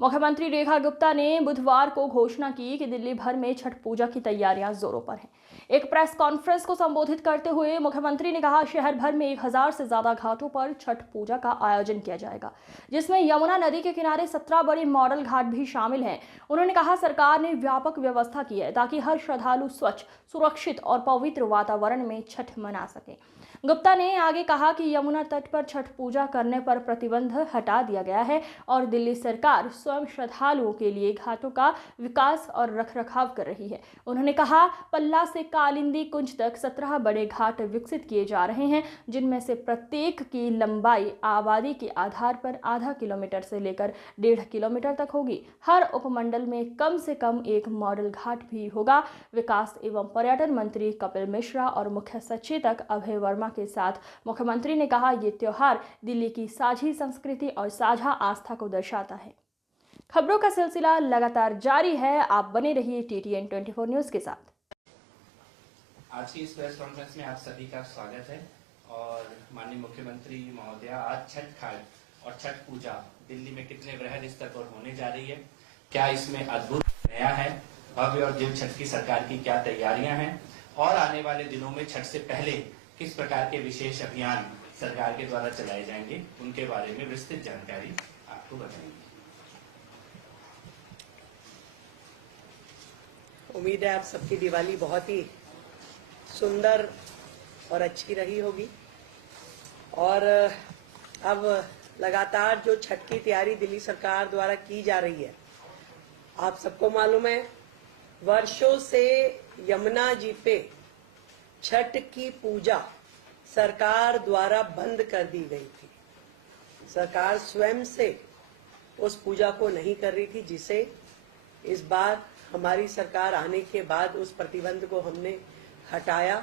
मुख्यमंत्री रेखा गुप्ता ने बुधवार को घोषणा की कि दिल्ली भर में छठ पूजा की तैयारियां जोरों पर हैं। एक प्रेस कॉन्फ्रेंस को संबोधित करते हुए मुख्यमंत्री ने कहा, शहर भर में 1000 से ज्यादा घाटों पर छठ पूजा का आयोजन किया जाएगा, जिसमें यमुना नदी के किनारे 17 बड़े मॉडल घाट भी शामिल हैं। उन्होंने कहा, सरकार ने व्यापक व्यवस्था की है ताकि हर श्रद्धालु स्वच्छ, सुरक्षित और पवित्र वातावरण में छठ मना सके। गुप्ता ने आगे कहा कि यमुना तट पर छठ पूजा करने पर प्रतिबंध हटा दिया गया है और दिल्ली सरकार स्वयं श्रद्धालुओं के लिए घाटों का विकास और रखरखाव कर रही है। उन्होंने कहा, पल्ला से कालिंदी कुंज तक 17 बड़े घाट विकसित किए जा रहे हैं, जिनमें से प्रत्येक की लंबाई आबादी के आधार पर आधा किलोमीटर से लेकर 1.5 किलोमीटर तक होगी। हर उपमंडल में कम से कम एक मॉडल घाट भी होगा। विकास एवं पर्यटन मंत्री कपिल मिश्रा और मुख्य सचेतक अभय वर्मा के साथ मुख्यमंत्री ने कहा, ये त्योहार दिल्ली की साझी संस्कृति और साझा आस्था को दर्शाता है। खबरों का सिलसिला लगातार जारी है, आप बने रहिए TTN 24 न्यूज के साथ। आज की इस प्रेस कॉन्फ्रेंस में आप सभी का स्वागत है और माननीय मुख्यमंत्री महोदया, आज छठ घाट और छठ पूजा दिल्ली में कितने वृहद स्तर पर होने जा रही है, क्या इसमें अद्भुत नया है, भव्य और दिव्य छठ की सरकार की क्या तैयारियां हैं और आने वाले दिनों में छठ से पहले किस प्रकार के विशेष अभियान सरकार के द्वारा चलाए जाएंगे, उनके बारे में विस्तृत जानकारी आपको बताएंगे। उम्मीद है आप सबकी दिवाली बहुत ही सुंदर और अच्छी रही होगी। और अब लगातार जो छठ की तैयारी दिल्ली सरकार द्वारा की जा रही है, आप सबको मालूम है, वर्षों से यमुना जी पे छठ की पूजा सरकार द्वारा बंद कर दी गई थी। सरकार स्वयं से उस पूजा को नहीं कर रही थी, जिसे इस बार हमारी सरकार आने के बाद उस प्रतिबंध को हमने हटाया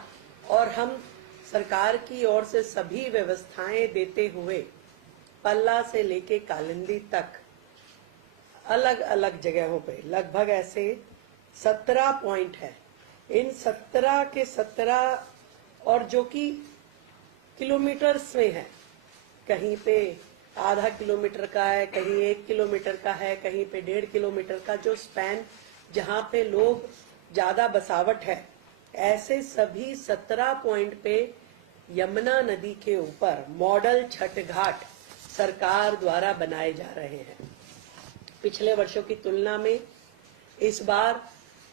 और हम सरकार की ओर से सभी व्यवस्थाएं देते हुए पल्ला से लेके कालिंदी तक अलग अलग जगहों पे लगभग ऐसे 17 पॉइंट है। इन 17 के 17 और जो कि किलोमीटर्स में है, कहीं पे आधा किलोमीटर का है, कहीं 1 किलोमीटर का है, कहीं पे 1.5 किलोमीटर का, जो स्पैन जहां पे लोग ज्यादा बसावट है, ऐसे सभी 17 पॉइंट पे यमुना नदी के ऊपर मॉडल छठ घाट सरकार द्वारा बनाए जा रहे हैं। पिछले वर्षों की तुलना में इस बार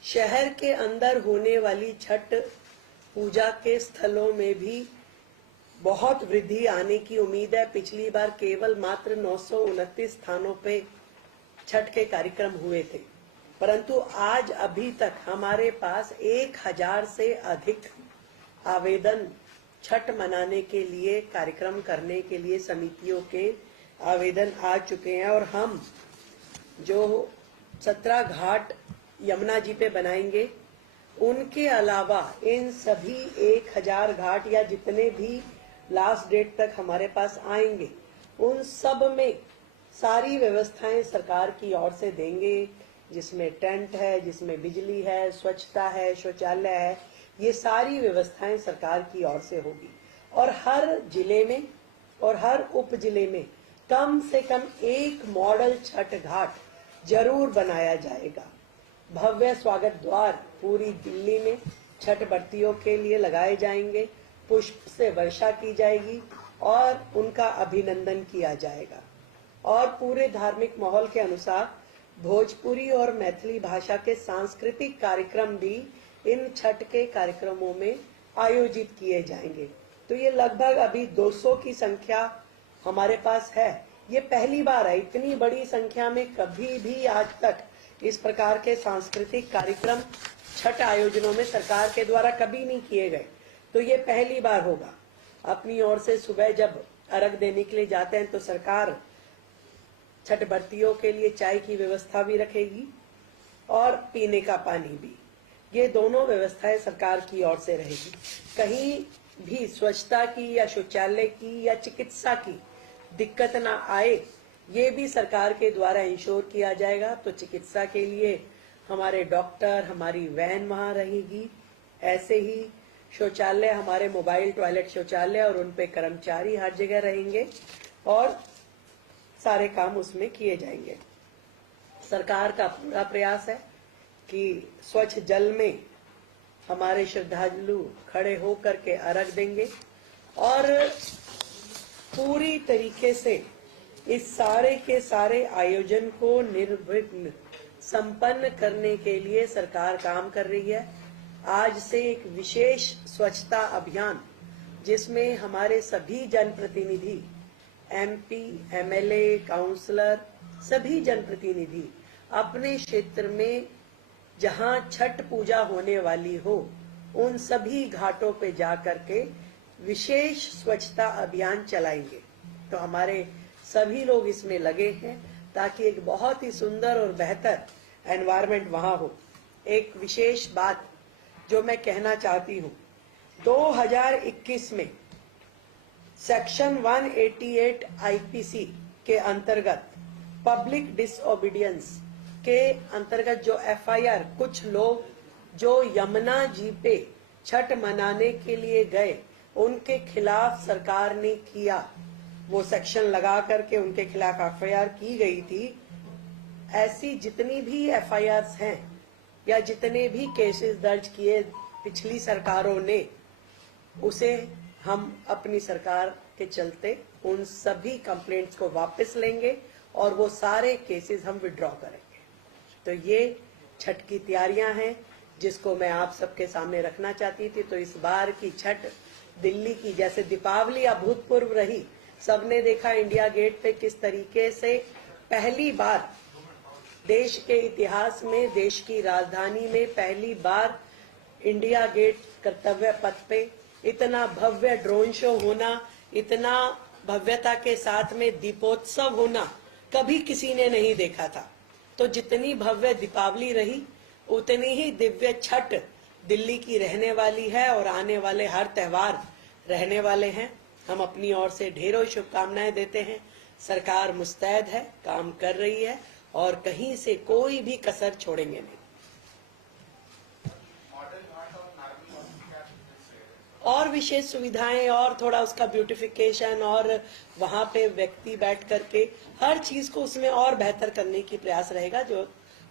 शहर के अंदर होने वाली छठ पूजा के स्थलों में भी बहुत वृद्धि आने की उम्मीद है। पिछली बार केवल मात्र 929 स्थानों पे छठ के कार्यक्रम हुए थे, परंतु आज अभी तक हमारे पास 1000 से अधिक आवेदन छठ मनाने के लिए, कार्यक्रम करने के लिए समितियों के आवेदन आ चुके हैं। और हम जो 17 घाट यमुना जी पे बनाएंगे, उनके अलावा इन सभी 1000 घाट या जितने भी लास्ट डेट तक हमारे पास आएंगे, उन सब में सारी व्यवस्थाएं सरकार की ओर से देंगे, जिसमें टेंट है, जिसमें बिजली है, स्वच्छता है, शौचालय है, ये सारी व्यवस्थाएं सरकार की ओर से होगी। और हर जिले में और हर उप जिले में कम से कम एक मॉडल छठ घाट जरूर बनाया जाएगा। भव्य स्वागत द्वार पूरी दिल्ली में छठ व्रतियों के लिए लगाए जाएंगे, पुष्प से वर्षा की जाएगी और उनका अभिनंदन किया जाएगा। और पूरे धार्मिक माहौल के अनुसार भोजपुरी और मैथिली भाषा के सांस्कृतिक कार्यक्रम भी इन छठ के कार्यक्रमों में आयोजित किए जाएंगे। तो ये लगभग अभी 200 की संख्या हमारे पास है। ये पहली बार है, इतनी बड़ी संख्या में कभी भी आज तक इस प्रकार के सांस्कृतिक कार्यक्रम छठ आयोजनों में सरकार के द्वारा कभी नहीं किए गए, तो ये पहली बार होगा। अपनी ओर से सुबह जब अर्घ देने के लिए जाते हैं तो सरकार छठ व्रतियों के लिए चाय की व्यवस्था भी रखेगी और पीने का पानी भी। ये दोनों व्यवस्थाएं सरकार की ओर से रहेगी। कहीं भी स्वच्छता की या शौचालय की या चिकित्सा की दिक्कत ना आए, ये भी सरकार के द्वारा इंश्योर किया जाएगा। तो चिकित्सा के लिए हमारे डॉक्टर, हमारी वैन वहां रहेगी। ऐसे ही शौचालय, हमारे मोबाइल टॉयलेट शौचालय और उन पे कर्मचारी हर जगह रहेंगे और सारे काम उसमें किए जाएंगे। सरकार का पूरा प्रयास है कि स्वच्छ जल में हमारे श्रद्धालु खड़े होकर के अर्घ देंगे और पूरी तरीके से इस सारे के सारे आयोजन को निर्विघ्न संपन्न करने के लिए सरकार काम कर रही है। आज से एक विशेष स्वच्छता अभियान जिसमें हमारे सभी जनप्रतिनिधि, एमपी, एमएलए, काउंसलर, सभी जनप्रतिनिधि अपने क्षेत्र में जहां छठ पूजा होने वाली हो उन सभी घाटों पे जाकर के विशेष स्वच्छता अभियान चलाएंगे। तो हमारे सभी लोग इसमें लगे हैं ताकि एक बहुत ही सुंदर और बेहतर एनवायरनमेंट वहां हो। एक विशेष बात जो मैं कहना चाहती हूं, 2021 में सेक्शन 188 आईपीसी के अंतर्गत पब्लिक डिसओबीडियंस के अंतर्गत जो एफआईआर कुछ लोग जो यमुना जी पे छठ मनाने के लिए गए उनके खिलाफ सरकार ने किया, वो सेक्शन लगा करके उनके खिलाफ एफआईआर की गई थी। ऐसी जितनी भी एफआईआर्स हैं या जितने भी केसेस दर्ज किए पिछली सरकारों ने, उसे हम अपनी सरकार के चलते उन सभी कंप्लेंट्स को वापस लेंगे और वो सारे केसेस हम विड्रॉ करेंगे। तो ये छठ की तैयारियां हैं जिसको मैं आप सबके सामने रखना चाहती थी। तो इस बार की छठ दिल्ली की जैसे दीपावली अभूतपूर्व रही, सबने देखा इंडिया गेट पे किस तरीके से पहली बार देश के इतिहास में, देश की राजधानी में पहली बार इंडिया गेट कर्तव्य पथ पे इतना भव्य ड्रोन शो होना, इतना भव्यता के साथ में दीपोत्सव होना कभी किसी ने नहीं देखा था। तो जितनी भव्य दीपावली रही उतनी ही दिव्य छठ दिल्ली की रहने वाली है और आने वाले हर त्योहार रहने वाले हैं। हम अपनी ओर से ढेरों शुभकामनाएं देते हैं। सरकार मुस्तैद है, काम कर रही है और कहीं से कोई भी कसर छोड़ेंगे नहीं। और विशेष सुविधाएं और थोड़ा उसका ब्यूटिफिकेशन और वहां पे व्यक्ति बैठ करके हर चीज को उसमें और बेहतर करने की प्रयास रहेगा, जो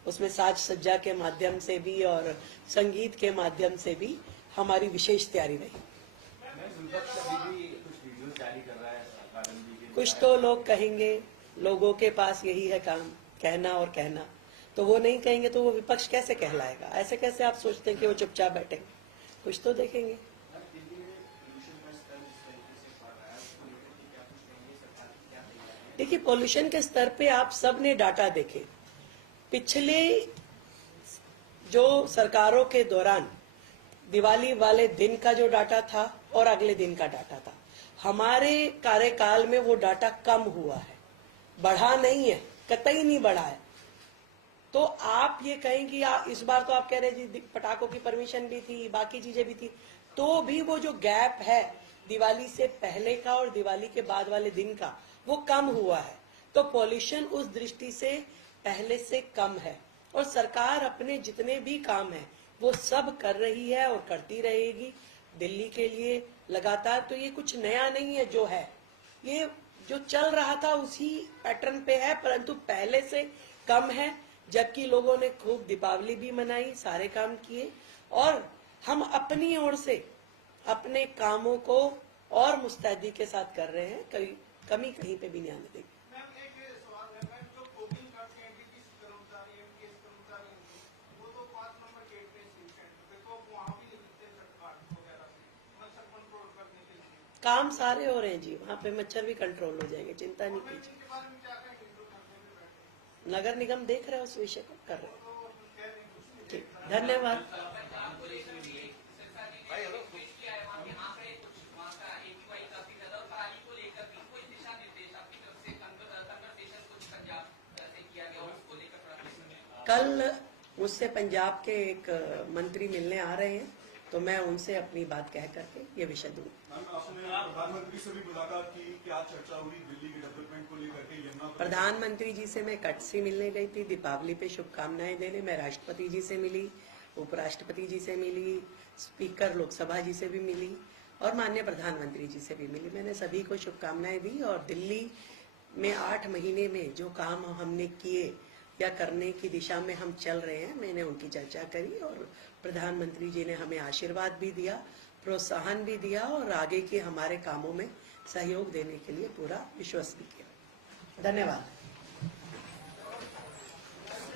उसमें साज सज्जा के माध्यम से भी और संगीत के माध्यम से भी हमारी विशेष तैयारी रही। कुछ तो लोग कहेंगे, लोगों के पास यही है काम, कहना और कहना। तो वो नहीं कहेंगे तो वो विपक्ष कैसे कहलाएगा? ऐसे कैसे आप सोचते हैं कि वो चुपचाप बैठेंगे? कुछ तो देखेंगे। देखिए, पोल्यूशन के स्तर पे आप सब ने डाटा देखे। पिछले जो सरकारों के दौरान दिवाली वाले दिन का जो डाटा था और अगले दिन का डाटा था, हमारे कार्यकाल में वो डाटा कम हुआ है, बढ़ा नहीं है, कतई नहीं बढ़ा है। तो आप ये कहेंगे इस बार तो आप कह रहे जी पटाखों की परमिशन भी थी, बाकी चीजें भी थी, तो भी वो जो गैप है दिवाली से पहले का और दिवाली के बाद वाले दिन का, वो कम हुआ है। तो पॉल्यूशन उस दृष्टि से पहले से कम है और सरकार अपने जितने भी काम है वो सब कर रही है और करती रहेगी दिल्ली के लिए लगातार। तो ये कुछ नया नहीं है, जो है ये जो चल रहा था उसी पैटर्न पे है, परंतु पहले से कम है। जबकि लोगों ने खूब दीपावली भी मनाई, सारे काम किए और हम अपनी ओर से अपने कामों को और मुस्तैदी के साथ कर रहे हैं, कभी कमी कहीं पे भी नहीं आने देंगे। काम सारे हो रहे हैं जी, वहाँ पे मच्छर भी कंट्रोल हो जाएंगे, चिंता नहीं कीजिए। नगर निगम देख रहे हैं, उस विषय को कर रहे हैं। ठीक, धन्यवाद। कल मुझसे पंजाब के एक मंत्री मिलने आ रहे हैं, तो मैं उनसे अपनी बात कह करके ये विषय दूंगा। प्रधानमंत्री से भी मुलाकात की, क्या चर्चा हुई दिल्ली के डेवलपमेंट को लेकर के? यमुना प्रधानमंत्री जी से मैं कटसी मिलने गई थी दीपावली पे शुभकामनाएं देने। मैं राष्ट्रपति जी से मिली, उपराष्ट्रपति जी से मिली, स्पीकर लोकसभा जी से भी मिली और माननीय प्रधानमंत्री जी से भी मिली। मैंने सभी को शुभकामनाएं दी और दिल्ली में 8 महीने में जो काम हमने किए या करने की दिशा में हम चल रहे हैं, मैंने उनकी चर्चा करी और प्रधानमंत्री जी ने हमें आशीर्वाद भी दिया, प्रोत्साहन भी दिया और आगे के हमारे कामों में सहयोग देने के लिए पूरा विश्वास भी किया। धन्यवाद।